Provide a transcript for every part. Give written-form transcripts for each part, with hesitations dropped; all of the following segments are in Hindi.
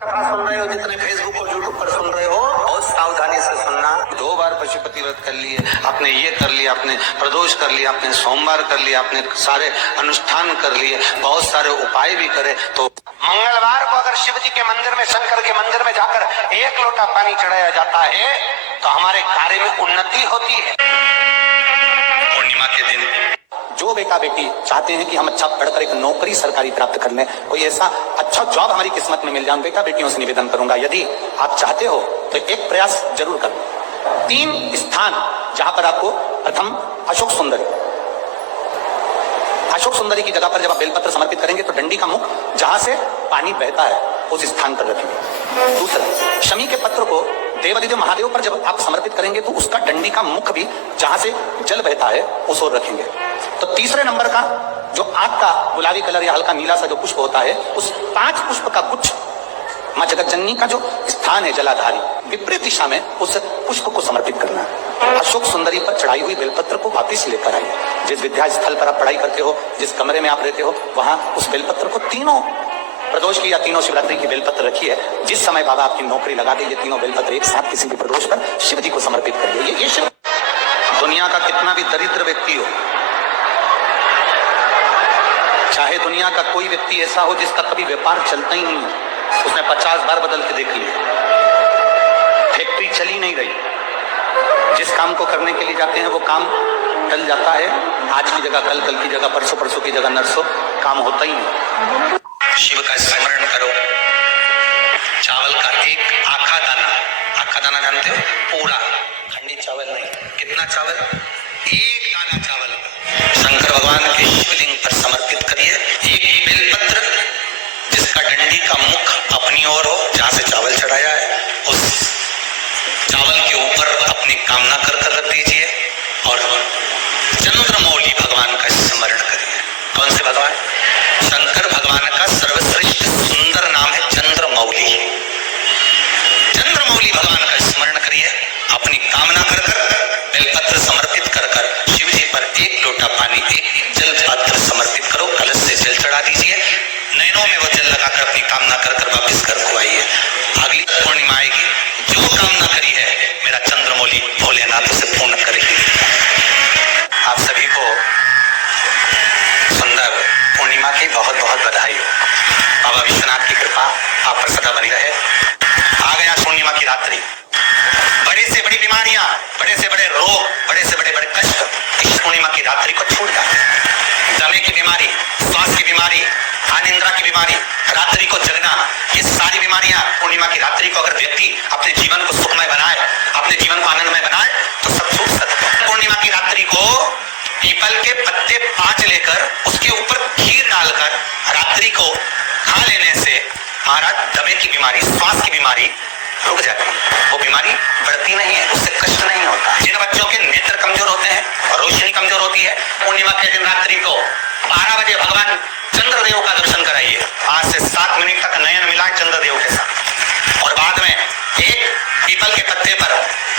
सुन रहे हो, जितने फेसबुक और यूट्यूब पर सुन रहे हो, बहुत सावधानी से सुनना। 2 बार पशुपति व्रत कर लिए, आपने ये कर लिया, आपने प्रदोष कर लिया, आपने सोमवार कर लिया, आपने सारे अनुष्ठान कर लिए, बहुत सारे उपाय भी करे, तो मंगलवार को अगर शिव जी के मंदिर में, शंकर के मंदिर में जाकर 1 लोटा पानी चढ़ाया जाता है तो हमारे कार्य में उन्नति होती है। पूर्णिमा के दिन जो बेटा बेटी चाहते हैं कि हम अच्छा पढ़कर एक नौकरी सरकारी प्राप्त कर लें, कोई ऐसा अच्छा जॉब हमारी किस्मत में मिल जाए, बेटा बेटियों से निवेदन करूंगा, यदि आप चाहते हो तो एक प्रयास जरूर करो। 3 स्थान जहां पर आपको, प्रथम अशोक सुंदरी की जगह पर जब आप बेलपत्र समर्पित करेंगे तो डंडी का मुख जहां से पानी बहता है उस स्थान पर रखेंगे। दूसरा, शमी के पत्र को देवादिदेव महादेव पर जब आप समर्पित करेंगे तो उसका डंडी का मुख भी जहां से जल बहता है उस ओर रखेंगे। तो तीसरे नंबर का जो आग का गुलाबी कलर या हल्का नीला सा जो पुष्प होता है, उस 5 पुष्प का गुच्छ मां जगतजननी का जो स्थान है जलाधारी, विपरीत दिशा में उस पुष्प को समर्पित करना है। अशोक सुंदरी पर चढ़ाई हुई बेलपत्र को वापिस लेकर आइए। जिस विद्या स्थल पर आप पढ़ाई करते हो, जिस कमरे में आप रहते हो, वहां उस बेलपत्र को तीनों प्रदोष की या तीनों शिवरात्रि की बेलपत्र रखी है। जिस समय बाबा आपकी नौकरी लगा दे, ये तीनों बेलपत्र एक साथ किसी भी प्रदोष पर शिव जी को समर्पित करिए। ये शिव, दुनिया का कितना भी दरिद्र व्यक्ति हो, चाहे दुनिया का कोई व्यक्ति ऐसा हो जिसका कभी व्यापार चलता ही नहीं है, उसने 50 बार बदल के देख लिया, फैक्ट्री चली नहीं रही, जिस काम को करने के लिए जाते हैं वो काम टल जाता है, आज की जगह कल, कल की जगह परसों, परसों की जगह नरसों, काम होता ही नहीं। शिव का स्मरण करो। चावल का एक आखा दाना जानते हो, पूरा खंडित चावल नहीं, कितना चावल, 1 दाना चावल शंकर भगवान के शिवलिंग पर समर्पित करिए। एक बेलपत्र जिसका डंडी का मुख अपनी ओर हो, जहां से चावल चढ़ाया है, उस चावल के ऊपर अपनी कामना कर रख दीजिए और चंद्रमौली भगवान का स्मरण करिए। कौन से भगवान? शंकर भगवान का सर्वश्रेष्ठ सुंदर नाम है चंद्रमौली। चंद्रमौली भगवान का स्मरण करिए, अपनी कामना कर बेलपत्र समर्पित कर शिव जी पर 1 लोटा पानी, 1 जल पात्र समर्पित करो, कलश से जल चढ़ा दीजिए, नैनों में वो जल लगाकर अपनी कामना कर वापिस घर को आइए। अगली पूर्णिमा आएगी, जो कामना करी है मेरा चंद्रमौली भोलेनाथ से पूर्ण करेगी। आप सभी को सुंदर पूर्णिमा की बहुत बहुत बधाई हो। बाबा विश्वनाथ की कृपा आप पर सदा बनी रहे। आ गया पूर्णिमा की रात्रि, बड़े से बड़ी बीमारियां, बड़े से बड़े रोग, बड़े से बड़े कष्ट इस पूर्णिमा की रात्रि को छूट जाते हैं। दमे की बीमारी, श्वास की बीमारी, अनिद्रा की बीमारी, रात्रि को जगना, ये सारी बीमारियां पूर्णिमा की रात्रि को अगर व्यक्ति अपने जीवन को सुखमय बनाए, अपने जीवन को आनंदमय बनाए तो सब छूट सकते हैं। पूर्णिमा की रात्रि को पीपल के पत्ते 5 लेकर उसके ऊपर खीर डालकर रात्रि को खा लेने से महाराज दमे की बीमारी, श्वास की बीमारी रुक जाती है। वो बीमारी बढ़ती नहीं है, उससे कष्ट नहीं होता। जिन बच्चों के नेत्र कमजोर होते हैं और रोशनी कमजोर होती है, पूर्णिमा के दिन रात्रि को 12 बजे भगवान चंद्रदेव का दर्शन कराइए। आज से 7 मिनट तक नयन मिलाए चंद्रदेव के साथ, और बाद में एक पीपल के पत्ते पर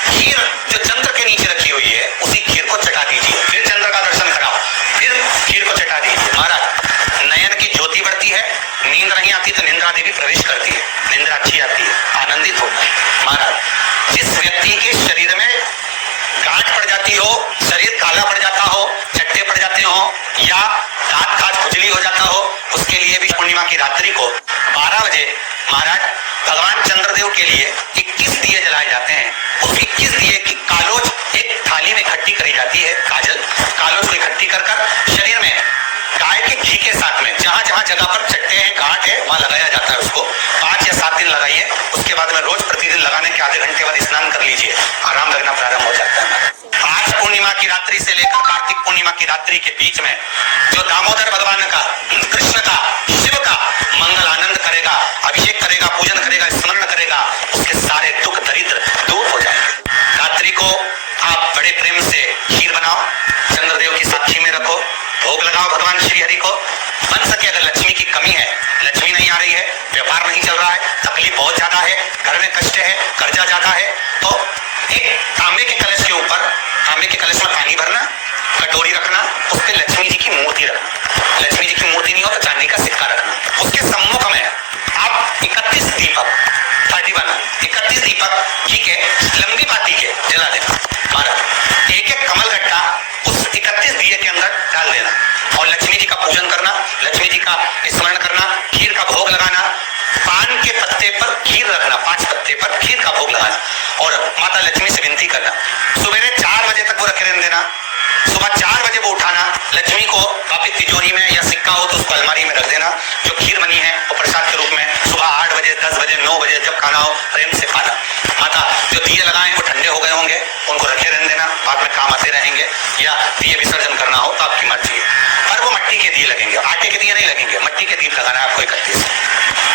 खीर जो चंद्र के नीचे रखी हुई है, उसी खीर को चटा दीजिए। फिर चंद्र का दर्शन कराओ, फिर खीर को चटा दीजिए। महाराज नयन की ज्योति बढ़ती है, नींद नहीं आती तो निंद्रा देवी प्रवेश करती है, निंद्रा अच्छी आती है, आनंदित होता है। महाराज जिस व्यक्ति के शरीर में गांठ पड़ जाती हो, शरीर काला पड़ जाता हो, चट्टे पड़ जाते हो या दांत खाज खुजली हो जाता हो, उसके लिए भी पूर्णिमा की रात्रि को 12 बजे महाराज भगवान चंद्रदेव के लिए 21 दिए जलाए जाते हैं। उस 21 दिए की कालोज एक थाली में इकट्ठी करी जाती है, कालोज को इकट्ठी कर शरीर में गाय के घी के साथ में जहां जहां जगह पर चट्टे हैं, गांठ है, वहां लगाया जाता है। उसको 5 या 7 दिन लगाइए। उसके बाद में रोज प्रतिदिन लगाने के आधे घंटे बाद स्नान कर लीजिए, आराम लगना प्रारंभ हो जाता है। आज पूर्णिमा की रात्रि से लेकर कार्तिक पूर्णिमा की रात्रि के बीच में जो दामोदर भगवान का, कृष्ण का, शिव का मंगल आनंद करेगा, अभिषेक करेगा, पूजन करेगा, स्मरण करेगा, उसके सारे दुख दरिद्र दूर हो जाएंगे। रात्रि को आप बड़े प्रेम से खीर बनाओ, चंद्रदेव की साक्षी में रखो, भोग लगाओ भगवान श्री हरि को। बन सके अगर लक्ष्मी की कमी है, लक्ष्मी नहीं आ रही है, व्यापार नहीं चल रहा है, तकलीफ बहुत ज्यादा है, घर में कष्ट है, कर्जा ज्यादा है, तो एक तांबे के कलश के ऊपर, तांबे के कलश में पानी भरना, कटोरी रखना, उस पर लक्ष्मी जी की मूर्ति रखना। लक्ष्मी जी की मूर्ति नहीं हो तो चांदी का सिक्का रखना। उसके सम्मुख में आप 31 दीपक 31 दीपक घी के लंबी बाती के जला देना। 12 एक एक कमल गट्टा उस 31 दिए के अंदर डाल देना और लक्ष्मी जी का पूजन करना, लक्ष्मी जी का स्मरण करना, खीर का भोग लगाना, पान के पत्ते पर खीर रखना, 5 पत्ते पर खीर का भोग लगाना और माता लक्ष्मी से विनती करना। सुबह 4 बजे तक वो रखे रहने देना, सुबह 4 बजे वो उठाना, लक्ष्मी को वापिस तिजोरी में या सिक्का हो तो उसको अलमारी में रख देना। जो खीर बनी है वो प्रसाद के रूप में सुबह 8 बजे 10 बजे 9 बजे जब खाना हो प्रेम से खाना। माता जो दिए लगाए वो ठंडे हो गए होंगे उनको रखे रहने देना, बाद में काम आते रहेंगे, या दिए विसर्जन करना हो तो आपकी मर्जी है। पर वो मट्टी के दिए लगेंगे, आटे के दिए नहीं लगेंगे, मट्टी के दीप लगाना है आपको 31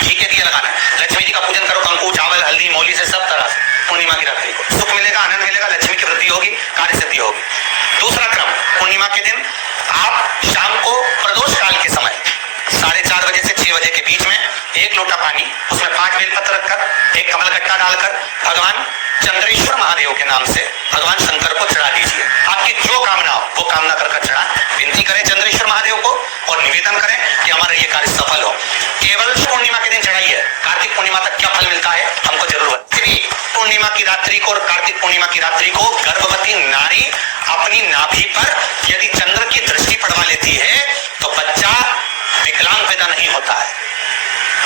घी के दिए लगाना है। लक्ष्मी जी का पूजन करो, कंकु चावल हल्दी मौली से सब तरह से पूर्णिमा की रात्रि को सुख मिलेगा, आनंद मिलेगा, लक्ष्मी की वृद्धि होगी, कार्य सिद्धि होगी। दूसरा क्रम, पूर्णिमा के दिन आप शाम को प्रदोष काल के समय 4:30 बजे से 6 बजे के बीच में 1 लोटा पानी, उसमें 5 बेलपत्र रखकर, 1 कमल गट्टा डालकर भगवान चंद्रेश्वर महादेव के नाम से भगवान शंकर को चढ़ा दीजिए। आपकी जो कामना हो वो कामना कर चढ़ा, विनती करें चंद्रेश्वर महादेव को और निवेदन करें कि हमारा ये कार्य सफल हो। केवल पूर्णिमा के दिन चढ़ाइए, कार्तिक पूर्णिमा तक क्या फल मिलता है हमको जरूर। पूर्णिमा की रात्रि को और कार्तिक पूर्णिमा की रात्रि को गर्भवती नारी अपनी नाभि पर यदि चंद्र की दृष्टि पड़वा लेती है तो बच्चा विकलांग पैदा नहीं होता है।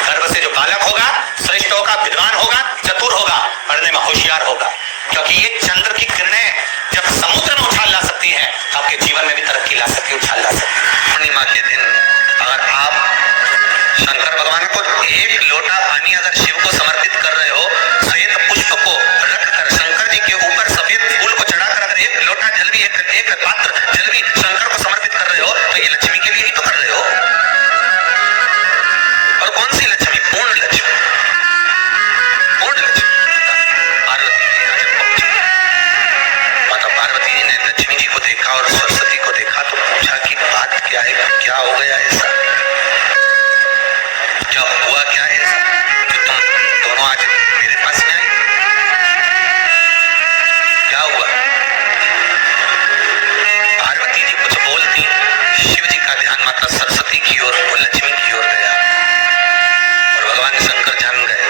गर्भ से जो बालक होगा श्रेष्ठ होगा, विद्वान होगा, चतुर होगा, पढ़ने में होशियार होगा, क्योंकि ये चंद्र की किरणें जब समुद्र में उछाल ला सकती है तो आपके जीवन में भी तरक्की ला सकती है, उछाल ला सकती है। पूर्णिमा के दिन अगर आप शंकर भगवान को 1 लोटा पानी अगर शिव को समर्पित कर रहे हो, श्वेत पुष्प को रखकर शंकर जी के ऊपर सफेद फूल को चढ़ाकर अगर 1 लोटा जल भी एक पात्र जल भी शंकर को समर्पित कर रहे हो तो ये लक्ष्मी के लिए ही तो कर रहे हो। और कौन सी लक्ष्मी? पूर्ण लक्ष्मी, पूर्ण लक्ष्मी पार्वती जी। माता पार्वती जी ने लक्ष्मी जी को देखा और सरस्वती को देखा तो पूछा कि बात क्या है, क्या हो गया ऐसा, क्या हुआ, क्या है जो तुम दोनों आज मेरे पास में आई, क्या हुआ? पार्वती जी कुछ बोलती, शिव जी का ध्यान माता सरस्वती की ओर, वो लक्ष्मी की ओर गया और भगवान शंकर जान गए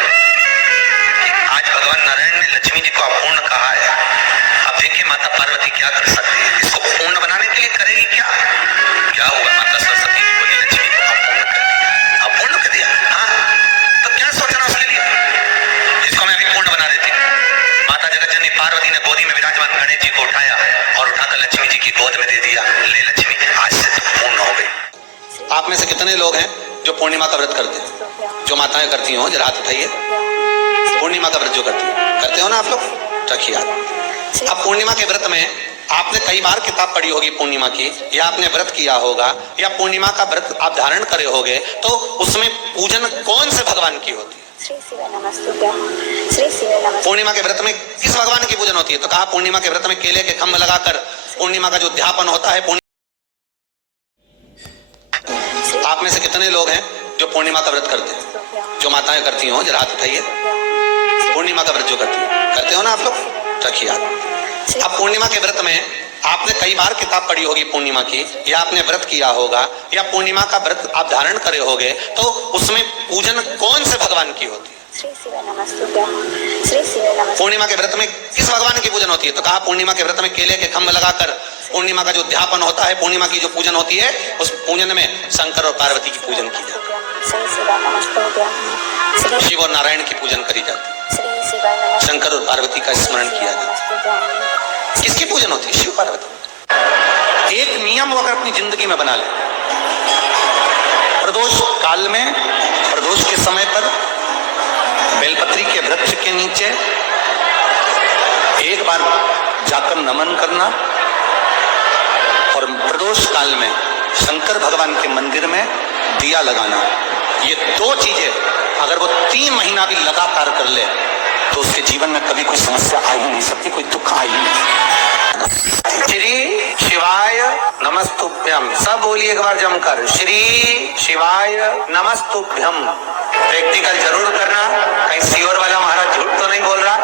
कि आज भगवान नारायण ने लक्ष्मी जी को अपूर्ण कहा है। अब देखिए माता पार्वती क्या कर सकती है, इसको पूर्ण बनाने के लिए करेगी क्या? क्या हुआ? माता सरस्वती जी बोली लक्ष्मी को अपूर्ण कर दिया, अपूर्ण कर दिया। हाँ, तो क्या सोचना उसके लिए, इसको मैं अभी पूर्ण बना देती हूँ। माता जगतजननी पार्वती ने गोदी में विराजमान गणेश जी को उठाया और उठाकर लक्ष्मी जी की गोद में दे दिया, ले लक्ष्मी आज से तुम पूर्ण हो गई। आप में से कितने लोग हैं जो पूर्णिमा का व्रत करते हैं? जो माताएं करती हो जरा हाथ उठाइए। पूर्णिमा का व्रत जो करते हो ना आप लोग, रखिए हाथ। अब पूर्णिमा के व्रत में आपने कई बार किताब पढ़ी होगी पूर्णिमा की, या आपने व्रत किया होगा, या पूर्णिमा का व्रत आप धारण करे होगे, तो उसमें पूजन कौन से भगवान की होती है? पूर्णिमा के व्रत में किस भगवान की पूजन होती है? तो कहा पूर्णिमा के व्रत में केले के खंभ लगाकर पूर्णिमा का जो उद्यापन होता है। आप में से कितने लोग हैं जो पूर्णिमा का व्रत करते हैं? जो माताएं करती हो जरा हाथ उठाइए। पूर्णिमा का व्रत जो करते हो ना आप लोग, रखिए हाथ। अब पूर्णिमा के व्रत में आपने कई बार किताब पढ़ी होगी पूर्णिमा की, या आपने व्रत किया होगा, या पूर्णिमा का व्रत आप धारण करे होगे, तो उसमें पूजन कौन से भगवान की होती है? पूर्णिमा के व्रत में किस भगवान की पूजन होती है? तो कहा पूर्णिमा के व्रत में केले के खंभ लगाकर पूर्णिमा का जो उद्यापन होता है, पूर्णिमा की जो पूजन होती है, उस पूजन में शंकर और पार्वती की पूजन की जाती है, शिव और नारायण की पूजन करी जाती है, शंकर और पार्वती का स्मरण किया जाता है। किसकी पूजन होती है? शिव पार्वती। एक नियम अगर अपनी जिंदगी में बना ले, प्रदोष काल में, प्रदोष के समय पर बेलपत्री के वृक्ष के नीचे एक बार जाकर नमन करना, और प्रदोष काल में शंकर भगवान के मंदिर में दिया लगाना। ये 2 चीजें अगर वो 3 महीना भी लगातार कर ले तो उसके जीवन में कभी कोई समस्या आ ही नहीं सकती, कोई दुख आ ही नहीं। श्री शिवाय नमस्तुभ्यम, सब बोलिए एक बार जमकर, श्री शिवाय नमस्तुभ्यम। प्रैक्टिकल जरूर करना, कहीं सीवर वाला महाराज झूठ तो नहीं बोल रहा।